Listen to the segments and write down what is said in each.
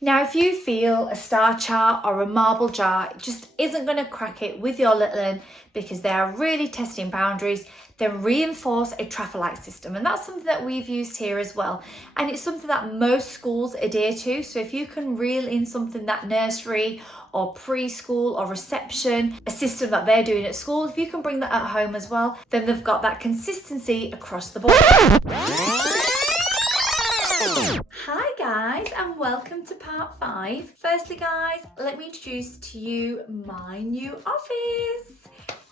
Now, if you feel a star chart or a marble jar just isn't going to crack it with your little one because they are really testing boundaries, then reinforce a traffic light system. And that's something that we've used here as well. And it's something that most schools adhere to. So if you can reel in something that nursery or preschool or reception, a system that they're doing at school, if you can bring that at home as well, then they've got that consistency across the board. Hi guys, and welcome to part 5. Firstly guys, let me introduce to you my new office.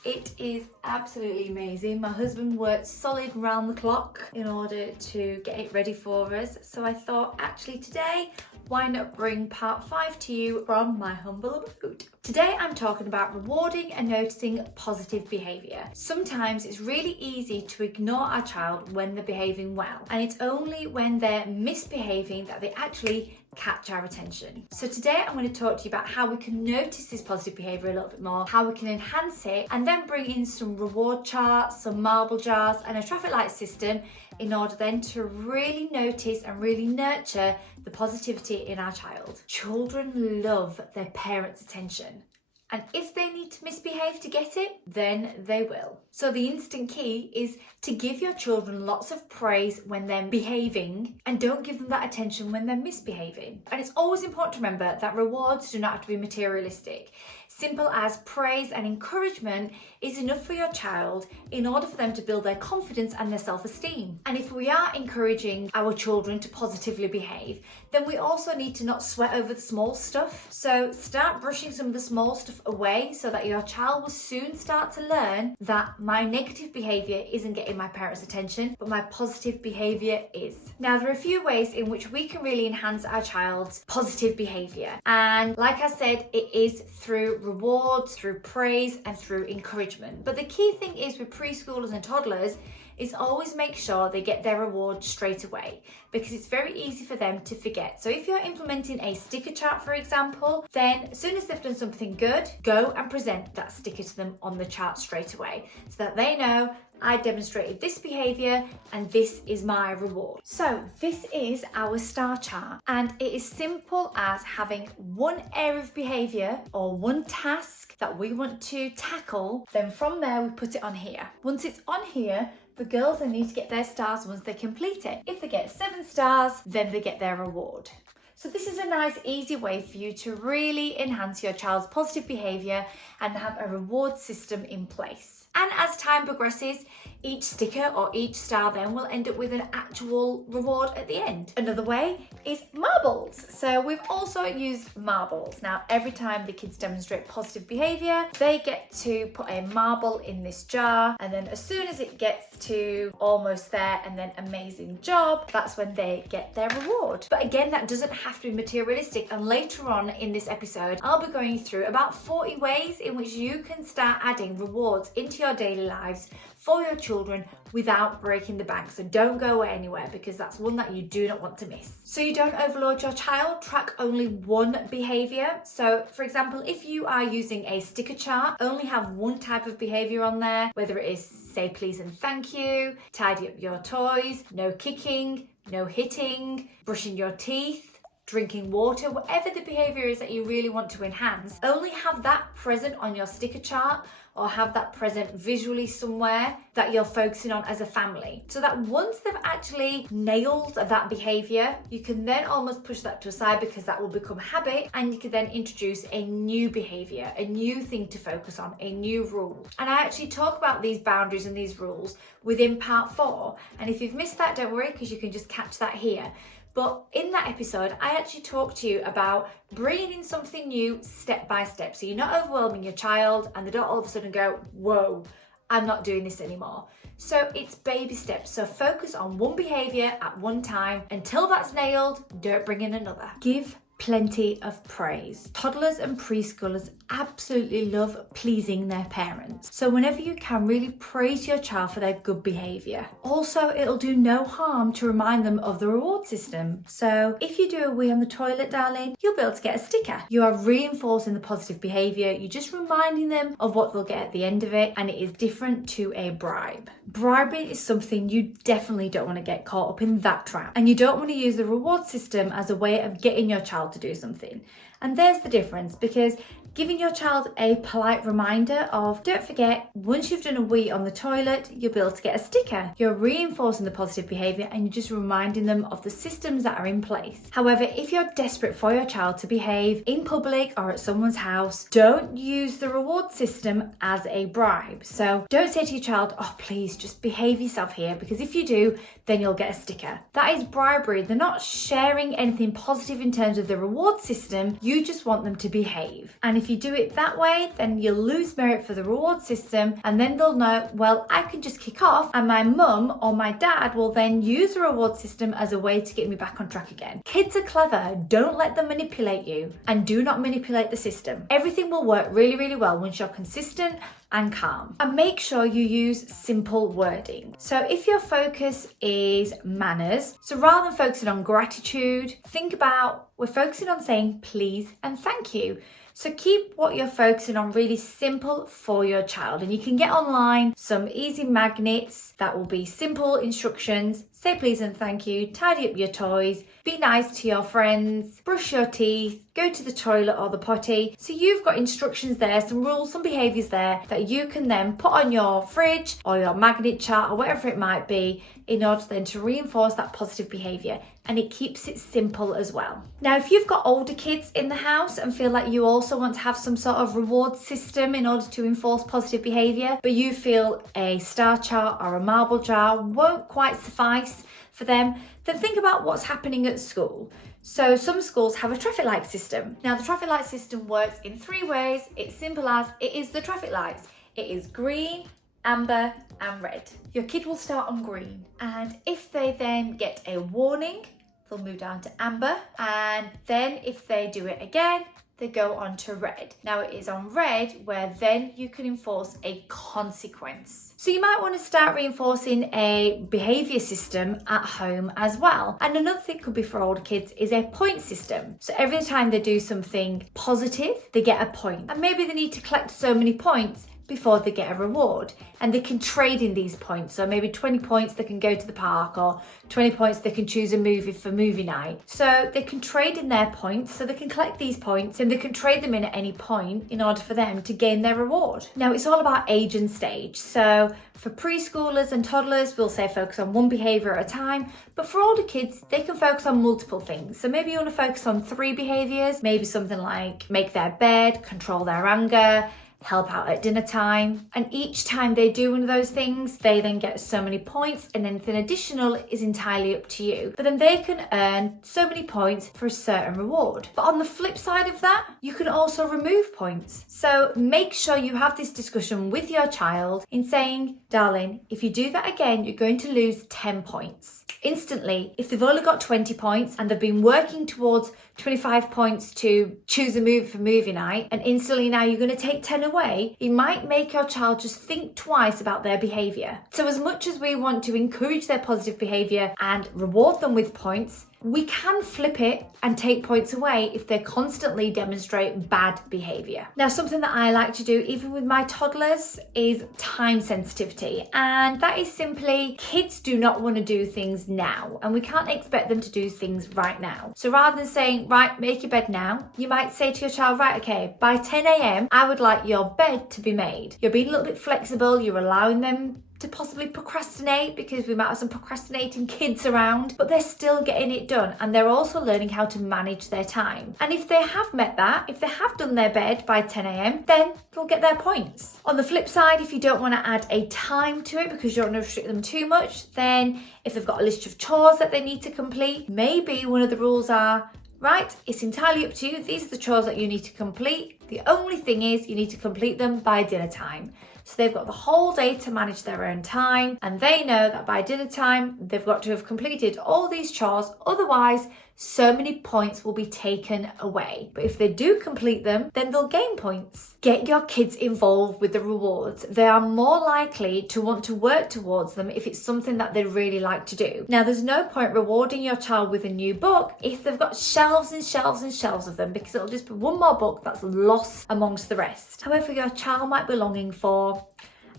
It is absolutely amazing. My husband worked solid round the clock in order to get it ready for us. So I thought actually today, why not bring part 5 to you from my humble abode. Today I'm talking about rewarding and noticing positive behaviour. Sometimes it's really easy to ignore our child when they're behaving well, and it's only when they're misbehaving that they actually catch our attention. So today I'm going to talk to you about how we can notice this positive behaviour a little bit more, how we can enhance it, and then bring in some reward charts, some marble jars and a traffic light system in order then to really notice and really nurture the positivity in our child. Children love their parents' attention. And if they need to misbehave to get it, then they will. So the instant key is to give your children lots of praise when they're behaving and don't give them that attention when they're misbehaving. And it's always important to remember that rewards do not have to be materialistic. Simple as praise and encouragement is enough for your child in order for them to build their confidence and their self-esteem. And if we are encouraging our children to positively behave, then we also need to not sweat over the small stuff. So start brushing some of the small stuff away so that your child will soon start to learn that my negative behaviour isn't getting my parents' attention, but my positive behaviour is. Now, there are a few ways in which we can really enhance our child's positive behaviour. And like I said, it is through rewards, through praise, and through encouragement. But the key thing is with preschoolers and toddlers is always make sure they get their reward straight away, because it's very easy for them to forget. So if you're implementing a sticker chart, for example, then as soon as they've done something good, go and present that sticker to them on the chart straight away so that they know I demonstrated this behaviour and this is my reward. So this is our star chart, and it is simple as having one area of behaviour or one task that we want to tackle. Then from there we put it on here. Once it's on here, the girls then need to get their stars once they complete it. If they get 7 stars, then they get their reward. So this is a nice, easy way for you to really enhance your child's positive behaviour and have a reward system in place. And as time progresses, each sticker or each star then will end up with an actual reward at the end. Another way is marbles. So we've also used marbles. Now, every time the kids demonstrate positive behaviour, they get to put a marble in this jar, and then as soon as it gets to almost there and then amazing job, that's when they get their reward. But again, that doesn't have to be materialistic, and later on in this episode, I'll be going through about 40 ways in which you can start adding rewards into your daily lives for your children without breaking the bank. So don't go anywhere, because that's one that you do not want to miss. So you don't overload your child, track only one behaviour. So for example, if you are using a sticker chart, only have one type of behaviour on there, whether it is say please and thank you, tidy up your toys, no kicking, no hitting, brushing your teeth, drinking water, whatever the behaviour is that you really want to enhance, only have that present on your sticker chart or have that present visually somewhere that you're focusing on as a family. So that once they've actually nailed that behaviour, you can then almost push that to a side, because that will become habit, and you can then introduce a new behaviour, a new thing to focus on, a new rule. And I actually talk about these boundaries and these rules within part 4. And if you've missed that, don't worry, because you can just catch that here. But in that episode, I actually talked to you about bringing in something new step by step. So you're not overwhelming your child and they don't all of a sudden go, whoa, I'm not doing this anymore. So it's baby steps. So focus on one behaviour at one time until that's nailed. Don't bring in another. Give plenty of praise. Toddlers and preschoolers absolutely love pleasing their parents. So whenever you can, really praise your child for their good behaviour. Also, it'll do no harm to remind them of the reward system. So if you do a wee on the toilet, darling, you'll be able to get a sticker. You are reinforcing the positive behaviour. You're just reminding them of what they'll get at the end of it, and it is different to a bribe. Bribing is something you definitely don't want to get caught up in that trap. And you don't want to use the reward system as a way of getting your child child to do something. And there's the difference, because giving your child a polite reminder of, don't forget, once you've done a wee on the toilet, you'll be able to get a sticker. You're reinforcing the positive behaviour and you're just reminding them of the systems that are in place. However, if you're desperate for your child to behave in public or at someone's house, don't use the reward system as a bribe. So don't say to your child, oh, please just behave yourself here, because if you do, then you'll get a sticker. That is bribery. They're not sharing anything positive in terms of the reward system. You just want them to behave. And if you do it that way, then you'll lose merit for the reward system, and then they'll know, well, I can just kick off and my mum or my dad will then use the reward system as a way to get me back on track again. Kids are clever. Don't let them manipulate you, and do not manipulate the system. Everything will work really, really well once you're consistent and calm. And make sure you use simple wording. So if your focus is manners, so rather than focusing on gratitude, think about, we're focusing on saying please and thank you. So keep what you're focusing on really simple for your child. And you can get online some easy magnets that will be simple instructions. Say please and thank you, tidy up your toys, be nice to your friends, brush your teeth, go to the toilet or the potty. So you've got instructions there, some rules, some behaviours there that you can then put on your fridge or your magnet chart or whatever it might be, in order then to reinforce that positive behaviour. And it keeps it simple as well. Now, if you've got older kids in the house and feel like you also want to have some sort of reward system in order to enforce positive behaviour, but you feel a star chart or a marble jar won't quite suffice for them, then think about what's happening at school. So some schools have a traffic light system. Now, the traffic light system works in 3 ways. It's simple as, it is the traffic lights. It is green, amber and red. Your kid will start on green, and if they then get a warning, they'll move down to amber, and then if they do it again, they go on to red. Now it is on red where then you can enforce a consequence. So you might want to start reinforcing a behaviour system at home as well. And another thing could be for older kids is a point system. So every time they do something positive, they get a point. And maybe they need to collect so many points before they get a reward, and they can trade in these points. So maybe 20 points they can go to the park, or 20 points they can choose a movie for movie night. So they can trade in their points, so they can collect these points and they can trade them in at any point in order for them to gain their reward. Now it's all about age and stage. So for preschoolers and toddlers, we'll say focus on one behaviour at a time, but for older kids, they can focus on multiple things. So maybe you want to focus on 3 behaviours, maybe something like make their bed, control their anger, help out at dinner time. And each time they do one of those things, they then get so many points, and anything additional is entirely up to you. But then they can earn so many points for a certain reward. But on the flip side of that, you can also remove points. So make sure you have this discussion with your child in saying, darling, if you do that again, you're going to lose 10 points. Instantly, if they've only got 20 points and they've been working towards 25 points to choose a movie for movie night, and instantly now you're going to take 10 away, it might make your child just think twice about their behaviour. So as much as we want to encourage their positive behaviour and reward them with points, we can flip it and take points away if they constantly demonstrate bad behaviour. Now, something that I like to do, even with my toddlers, is time sensitivity. And that is simply, kids do not want to do things now, and we can't expect them to do things right now. So rather than saying, right, make your bed now, you might say to your child, right, okay, by 10 a.m, I would like your bed to be made. You're being a little bit flexible, you're allowing them to possibly procrastinate, because we might have some procrastinating kids around, but they're still getting it done, and they're also learning how to manage their time. And if they have met that, if they have done their bed by 10 a.m, then they'll get their points. On the flip side, if you don't want to add a time to it because you don't want to restrict them too much, then if they've got a list of chores that they need to complete, maybe one of the rules are, right, it's entirely up to you. These are the chores that you need to complete. The only thing is you need to complete them by dinner time. So they've got the whole day to manage their own time, and they know that by dinner time, they've got to have completed all these chores. Otherwise, so many points will be taken away. But if they do complete them, then they'll gain points. Get your kids involved with the rewards. They are more likely to want to work towards them if it's something that they really like to do. Now, there's no point rewarding your child with a new book if they've got shelves and shelves and shelves of them, because it'll just be one more book that's lost amongst the rest. However, your child might be longing for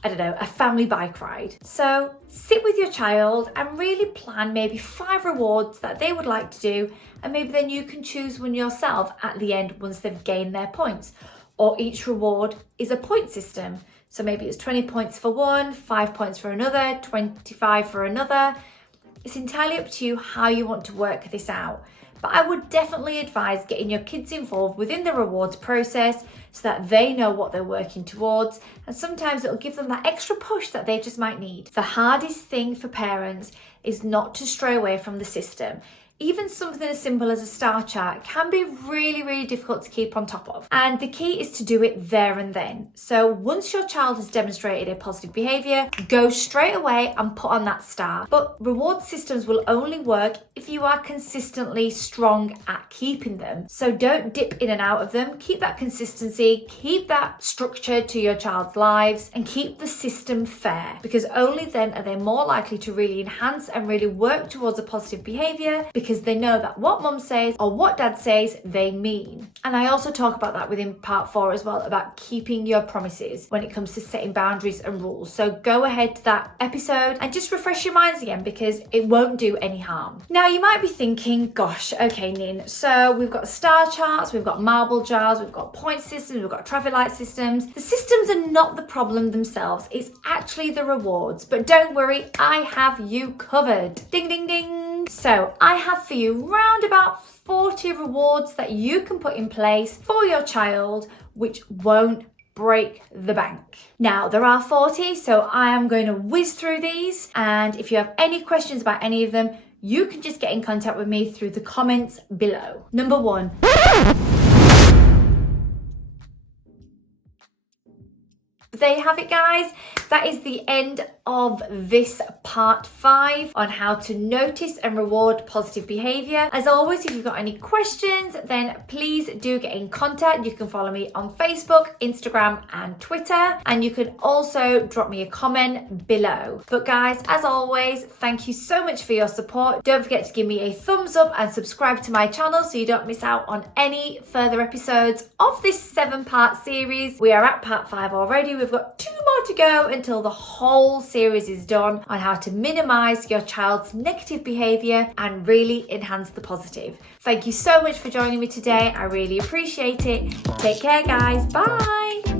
I don't know, a family bike ride. So sit with your child and really plan maybe 5 rewards that they would like to do, and maybe then you can choose one yourself at the end once they've gained their points. Or each reward is a point system. So maybe it's 20 points for one, 5 points for another, 25 for another. It's entirely up to you how you want to work this out. But I would definitely advise getting your kids involved within the rewards process so that they know what they're working towards, and sometimes it'll give them that extra push that they just might need. The hardest thing for parents is not to stray away from the system. Even something as simple as a star chart can be really, really difficult to keep on top of. And the key is to do it there and then. So once your child has demonstrated a positive behaviour, go straight away and put on that star. But reward systems will only work if you are consistently strong at keeping them. So don't dip in and out of them. Keep that consistency, keep that structure to your child's lives, and keep the system fair, because only then are they more likely to really enhance and really work towards a positive behaviour, because they know that what mum says or what dad says, they mean. And I also talk about that within part 4 as well, about keeping your promises when it comes to setting boundaries and rules. So go ahead to that episode and just refresh your minds again, because it won't do any harm. Now you might be thinking, gosh, okay, Nin, so we've got star charts, we've got marble jars, we've got point systems, we've got traffic light systems. The systems are not the problem themselves, it's actually the rewards. But don't worry, I have you covered. Ding, ding, ding. So I have for you round about 40 rewards that you can put in place for your child, which won't break the bank. Now there are 40, so I am going to whiz through these, and if you have any questions about any of them, you can just get in contact with me through the comments below. Number 1. There you have it, guys. That is the end of this part 5 on how to notice and reward positive behaviour. As always, if you've got any questions, then please do get in contact. You can follow me on Facebook, Instagram and Twitter, and you can also drop me a comment below. But guys, as always, thank you so much for your support. Don't forget to give me a thumbs up and subscribe to my channel so you don't miss out on any further episodes of this 7-part series. We are at part 5 already. We've got 2 more to go until the whole series is done on how to minimize your child's negative behavior and really enhance the positive. Thank you so much for joining me today. I really appreciate it. Take care, guys. Bye.